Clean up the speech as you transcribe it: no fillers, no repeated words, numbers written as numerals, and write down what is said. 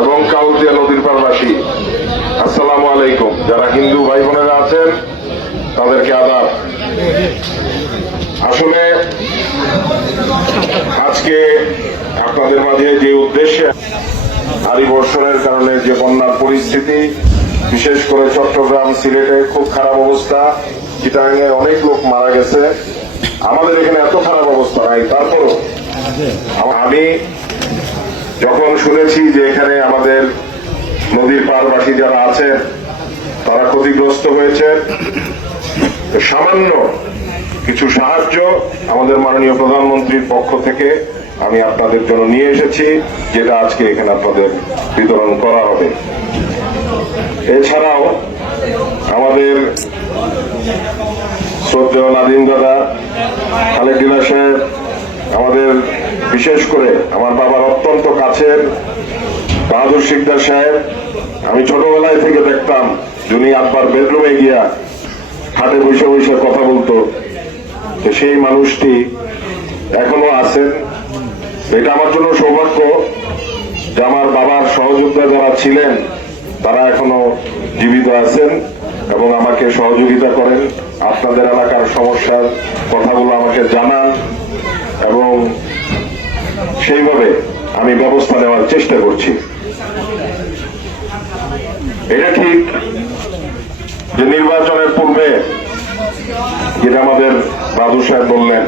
এবং কাউতিয়া নদীর পারবাসী, আসসালামু আলাইকুম। যারা হিন্দু ভাই বোনেরা আছেন তাদেরকে আদাব। আসলে আজকে আপনাদের মাঝে যে উদ্দেশ্যে, ভারী বর্ষণের কারণে যে বন্যার পরিস্থিতি, বিশেষ করে চট্টগ্রাম, সিলেটে খুব খারাপ অবস্থা, চিটাগাঙে অনেক লোক মারা গেছে। আমাদের এখানে এত খারাপ অবস্থা নাই, তারপরও আমি যখন শুনেছি যে এখানে আমাদের নদীর পারবাসী যারা আছে তারা ক্ষতিগ্রস্ত হয়েছে, সামান্য কিছু সাহায্য আমাদের মাননীয় প্রধানমন্ত্রীর পক্ষ থেকে আমি আপনাদের জন্য নিয়ে এসেছি, যেটা আজকে এখানে আপনাদের বিতরণ করা হবে। এছাড়াও আমাদের শ্রদ্ধেয় নাদিম দাদা, খালেক ডিলা সাহেব, আমাদের বিশেষ করে আমার বাবার অত্যন্ত কাছের বাহাদুর শিকদার সাহেব, আমি ছোটবেলায় থেকে দেখতাম যিনি আব্বার বেডরুমে গিয়া খাটে বসে বসে কথা বলতো, সেই মানুষটি এখনো আছেন। এটা আমার জন্য সৌভাগ্য যে আমার বাবার সহযোদ্ধা যারা ছিলেন তারা এখনো জীবিত আছেন এবং আমাকে সহযোগিতা করেন, আপনাদের এলাকার সমস্যার কথাগুলো আমাকে জানান এবং সেইভাবে আমি ব্যবস্থা নেওয়ার চেষ্টা করছি। এটা ঠিক যে নির্বাচনের পূর্বে, যেটা আমাদের বাদু সাহেব বললেন,